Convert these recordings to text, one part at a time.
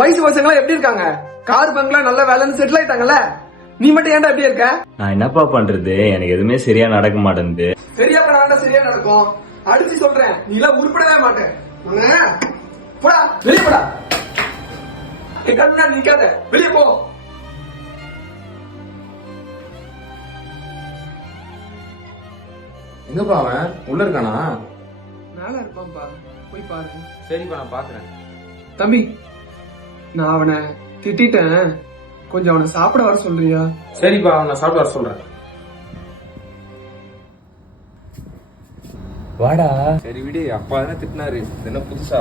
வயசு பசங்க எப்படி இருக்காங்க? கார் பங்களா நல்ல வேலைன்னு செட்டில் ஆயிட்டாங்கல்ல. நீ மட்டும் ஏன்டா எப்படி இருக்க? நான் என்னப்பா பண்றது, எனக்கு எதுவுமே சரியா நடக்க மாட்டேங்குது. சரியா பண்ணா சரியா நடக்கும். அடிச்சு சொல்றேன், நீ எல்லாம் உருப்படவே மாட்டேன். போடா வெளியே போடா. என் கண்ணா நிக்காத, வெளியே போ. எங்கப்பா அவன்? உள்ள இருக்கானா? மேல இருப்பான்பா, போய் பாரு. சரிப்பா, நான் பாக்குறேன். தம்பி, நான் அவனை திட்டேன், கொஞ்சம் அவனை சாப்பிட வர சொல்றியா? சரிப்பா, நான் சாப்பிட்டு வர சொல்றேன். வாடா. சரி விடு, அப்பா தானே திட்டினாரு, என்ன புதுசா?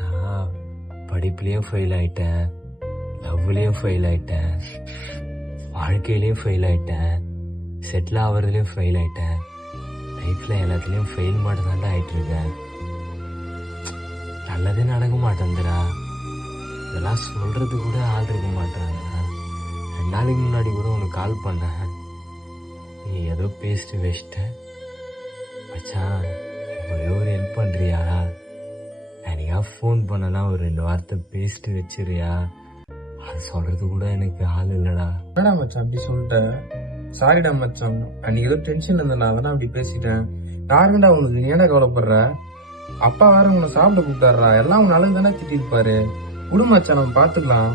நான் படிப்புலயும் ஃபெயில் ஆயிட்டேன், லவ்லயும் ஃபெயில் ஆயிட்டேன், வாழ்க்கையிலயும் ஃபெயில் ஆயிட்டேன், செட்டில் ஆகுறதுலயும் ஃபெயில் ஆயிட்டேன், லைஃப்ல எல்லாத்துலயும் ஃபெயில் மட்டும் தான்டா ஆயிட்டு இருக்கேன். நல்லதே நடக்க மாட்டேங்குதுடா. இதெல்லாம் சொல்றது கூட ஆள் இருக்க மாட்டாங்க. 2 நாளைக்கு முன்னாடி கூட உனக்கு கால் பண்ணேன், நீ ஏதோ பேசிட்டு வச்சிட்ட. மச்சான், ஒரே ஒரு ஹெல்ப் பண்றியா? எனக்கா ஃபோன் பண்ணனா ஒரு 2 வார்த்தை பேசிட்டு வச்சிருயா? அது சொல்றது கூட எனக்கு ஆள் இல்லடா. என்னடா மச்சான் அப்படி சொல்லிட்டேன்? சாரிடா மச்சான், அன்னைக்கு ஏதோ டென்ஷன் இருந்தேன், அதான் அப்படி பேசிட்டேன். யாருக்குண்டா உனக்கு? நீ ஏன்டா கவலைப்படுற? அப்பா வேற உன்னை சாப்பிட கூப்பிட்டாருடா, எல்லாம் உன் நல்லது தானே திட்டிருப்பாரு. விடு மச்சான், நம்ம பாத்துக்கலாம்.